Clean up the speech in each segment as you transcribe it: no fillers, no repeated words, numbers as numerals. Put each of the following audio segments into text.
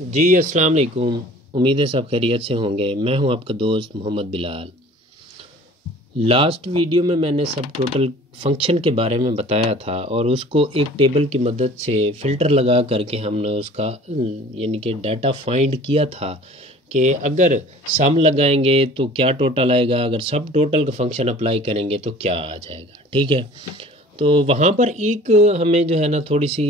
जी अस्सलाम वालेकुम। उम्मीद है सब खैरियत से होंगे। मैं हूं आपका दोस्त मोहम्मद बिलाल। लास्ट वीडियो में मैंने सब टोटल फंक्शन के बारे में बताया था और उसको एक टेबल की मदद से फ़िल्टर लगा करके हमने उसका यानी कि डाटा फाइंड किया था कि अगर सम लगाएंगे तो क्या टोटल आएगा, अगर सब टोटल का फंक्शन अप्लाई करेंगे तो क्या आ जाएगा। ठीक है, तो वहाँ पर एक हमें जो है ना थोड़ी सी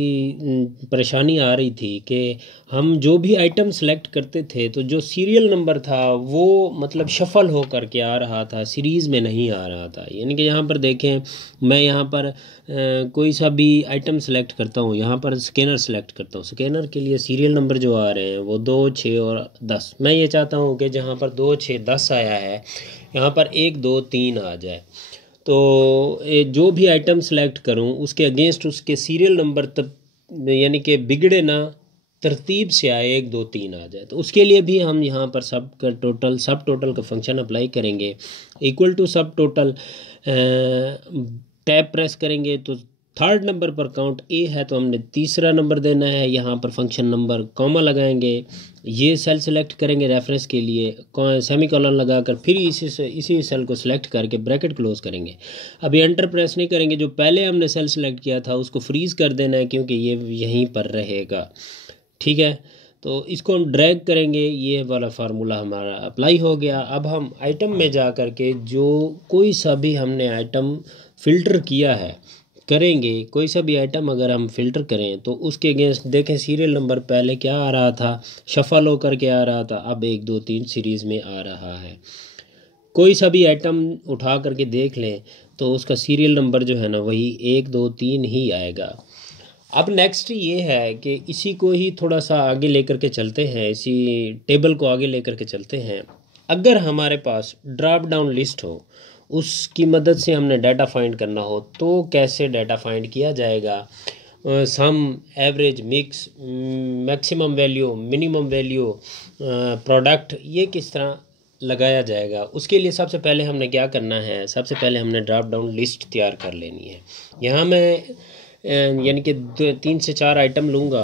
परेशानी आ रही थी कि हम जो भी आइटम सेलेक्ट करते थे तो जो सीरियल नंबर था वो मतलब शफल हो करके आ रहा था, सीरीज़ में नहीं आ रहा था। यानी कि यहाँ पर देखें, मैं यहाँ पर कोई सा भी आइटम सेलेक्ट करता हूँ, यहाँ पर स्कैनर सेलेक्ट करता हूँ, स्कैनर के लिए सीरियल नंबर जो आ रहे हैं वो 2, 6 और 10। मैं ये चाहता हूँ कि जहाँ पर 2, 6, 10 आया है यहाँ पर 1, 2, 3 आ जाए। तो जो भी आइटम सेलेक्ट करूं उसके अगेंस्ट उसके सीरियल नंबर तब यानी कि बिगड़े ना, तरतीब से आए, 1, 2, 3 आ जाए। तो उसके लिए भी हम यहाँ पर सब टोटल का फंक्शन अप्लाई करेंगे। इक्वल टू सब टोटल टैब प्रेस करेंगे तो थर्ड नंबर पर काउंट ए है तो हमने तीसरा नंबर देना है। यहाँ पर फंक्शन नंबर कॉमा लगाएंगे, ये सेल सेलेक्ट करेंगे रेफरेंस के लिए, सेमी कॉलन लगाकर फिर इसी सेल को सिलेक्ट करके ब्रैकेट क्लोज करेंगे। अभी एंटर प्रेस नहीं करेंगे, जो पहले हमने सेल सेलेक्ट किया था उसको फ्रीज कर देना है क्योंकि ये यहीं पर रहेगा। ठीक है, तो इसको हम ड्रैग करेंगे, ये वाला फार्मूला हमारा अप्लाई हो गया। अब हम आइटम में जा कर के जो कोई सा भी हमने आइटम फ़िल्टर किया है करेंगे, कोई सा भी आइटम अगर हम फ़िल्टर करें तो उसके अगेंस्ट देखें सीरियल नंबर पहले क्या आ रहा था, शफल होकर के आ रहा था, अब 1, 2, 3 सीरीज़ में आ रहा है। कोई सा भी आइटम उठा करके देख लें तो उसका सीरियल नंबर जो है ना वही 1, 2, 3 ही आएगा। अब नेक्स्ट ये है कि इसी को ही थोड़ा सा आगे लेकर के चलते हैं, इसी टेबल को आगे लेकर के चलते हैं। अगर हमारे पास ड्रॉप डाउन लिस्ट हो, उसकी मदद से हमने डाटा फाइंड करना हो तो कैसे डाटा फाइंड किया जाएगा। Sum, average, max, maximum value, minimum value, product, ये किस तरह लगाया जाएगा। उसके लिए सबसे पहले हमने क्या करना है, सबसे पहले हमने ड्रॉप डाउन लिस्ट तैयार कर लेनी है। यहाँ मैं यानी कि 3 से 4 आइटम लूँगा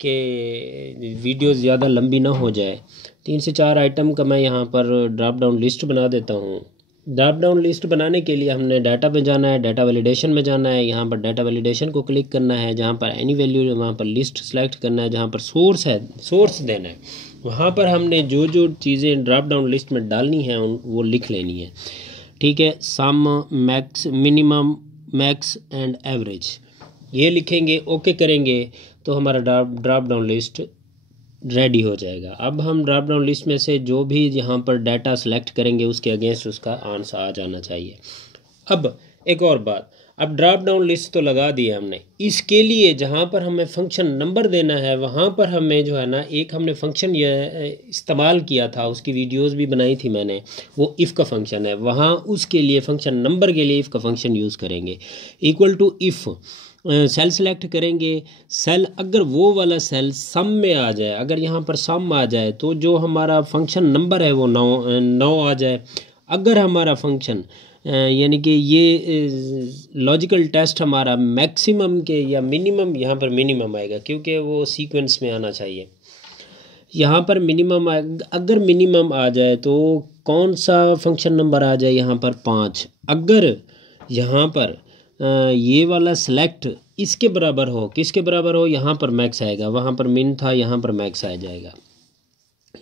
कि वीडियो ज़्यादा लंबी ना हो जाए। 3 से 4 आइटम का मैं यहाँ पर ड्रॉप डाउन लिस्ट बना देता हूँ। ड्रॉप डाउन लिस्ट बनाने के लिए हमने डाटा में जाना है, डाटा वैलिडेशन में जाना है। यहाँ पर डाटा वैलिडेशन को क्लिक करना है, जहाँ पर एनी वैल्यू वहाँ पर लिस्ट सेलेक्ट करना है, जहाँ पर सोर्स है सोर्स देना है। वहाँ पर हमने जो जो चीज़ें ड्रॉप डाउन लिस्ट में डालनी है वो लिख लेनी है। ठीक है, sum, max, minimum, max and average, ये लिखेंगे, ओके करेंगे तो हमारा ड्रॉप डाउन लिस्ट रेडी हो जाएगा। अब हम ड्रॉप डाउन लिस्ट में से जो भी यहाँ पर डाटा सेलेक्ट करेंगे उसके अगेंस्ट उसका आंसर आ जाना चाहिए। अब एक और बात, अब ड्रॉप डाउन लिस्ट तो लगा दी हमने, इसके लिए जहाँ पर हमें फंक्शन नंबर देना है वहाँ पर हमें जो है ना एक हमने फंक्शन ये इस्तेमाल किया था, उसकी वीडियोस भी बनाई थी मैंने, वो इफ़ का फंक्शन है। वहाँ उसके लिए फंक्शन नंबर के लिए इफ़ का फंक्शन यूज़ करेंगे। Equal to if cell select करेंगे, सेल अगर वो वाला सेल सम में आ जाए, अगर यहाँ पर सम आ जाए तो जो हमारा फंक्शन नंबर है वो 9 आ जाए। अगर हमारा फंक्शन यानी कि ये लॉजिकल टेस्ट हमारा मैक्सिमम के या मिनिमम, यहाँ पर मिनिमम आएगा क्योंकि वो सीक्वेंस में आना चाहिए। यहाँ पर मिनिमम अगर मिनिमम आ जाए तो कौन सा फंक्शन नंबर आ जाए, यहाँ पर 5। अगर यहाँ पर ये वाला सेलेक्ट इसके बराबर हो, किसके बराबर हो, यहाँ पर मैक्स आएगा, वहाँ पर मिन था, यहाँ पर मैक्स आ जाएगा।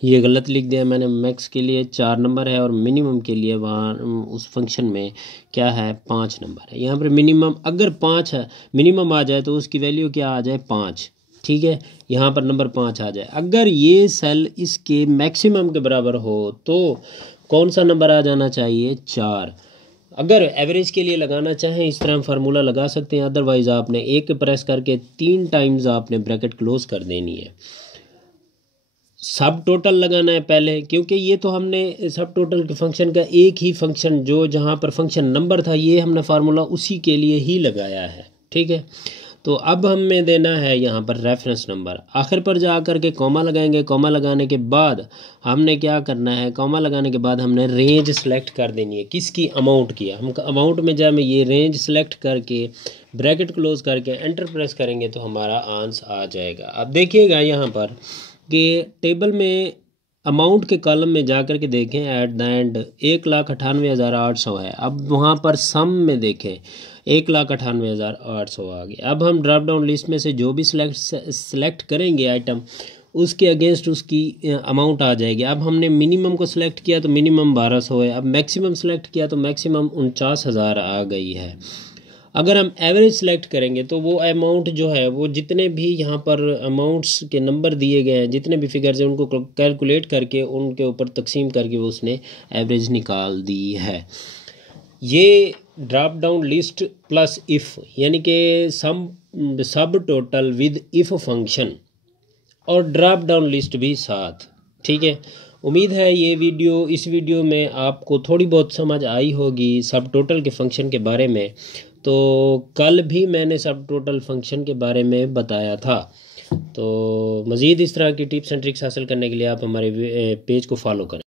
ये गलत लिख दिया मैंने, मैक्स के लिए 4 नंबर है और मिनिमम के लिए वहाँ उस फंक्शन में क्या है, 5 नंबर है। यहाँ पर मिनिमम अगर 5 है, मिनिमम आ जाए तो उसकी वैल्यू क्या आ जाए, 5। ठीक है, यहाँ पर नंबर 5 आ जाए। अगर ये सेल इसके मैक्सिमम के बराबर हो तो कौन सा नंबर आ जाना चाहिए, 4। अगर एवरेज के लिए लगाना चाहें इस तरह हम फार्मूला लगा सकते हैं, अदरवाइज़ आपने एक प्रेस करके 3 टाइम्स आपने ब्रैकेट क्लोज कर देनी है। सब टोटल लगाना है पहले, क्योंकि ये तो हमने सब टोटल के फंक्शन का एक ही फंक्शन जो जहाँ पर फंक्शन नंबर था ये हमने फार्मूला उसी के लिए ही लगाया है। ठीक है, तो अब हमें देना है यहाँ पर रेफरेंस नंबर। आखिर पर जा कर के कॉमा लगाएंगे, कॉमा लगाने के बाद हमने क्या करना है, कॉमा लगाने के बाद हमने रेंज सेलेक्ट कर देनी है, किसकी, अमाउंट की। हम अमाउंट में जाए में ये रेंज सेलेक्ट करके ब्रैकेट क्लोज करके एंटर प्रेस करेंगे तो हमारा आंसर आ जाएगा। अब देखिएगा यहाँ पर कि टेबल में अमाउंट के कॉलम में जाकर के देखें एट द एंड 1,98,800 है। अब वहाँ पर सम में देखें 1,98,800 आ गया। अब हम ड्रॉप डाउन लिस्ट में से जो भी सिलेक्ट करेंगे आइटम, उसके अगेंस्ट उसकी अमाउंट आ जाएगी। अब हमने मिनिमम को सिलेक्ट किया तो मिनिमम 1200 है। अब मैक्सिमम सिलेक्ट किया तो मैक्सिमम 49,000 आ गई है। अगर हम एवरेज सेलेक्ट करेंगे तो वो अमाउंट जो है वो जितने भी यहाँ पर अमाउंट्स के नंबर दिए गए हैं, जितने भी फिगर्स हैं, उनको कैलकुलेट करके उनके ऊपर तकसीम करके वो उसने एवरेज निकाल दी है। ये drop down list plus if यानी कि सब टोटल विद इफ़ फंक्शन और ड्रॉप डाउन लिस्ट भी साथ। ठीक है, उम्मीद है इस वीडियो में आपको थोड़ी बहुत समझ आई होगी सब टोटल के फंक्शन के बारे में। तो कल भी मैंने सब टोटल फंक्शन के बारे में बताया था। तो मज़ीद इस तरह की टिप्स एंड ट्रिक्स हासिल करने के लिए आप हमारे पेज को फॉलो करें।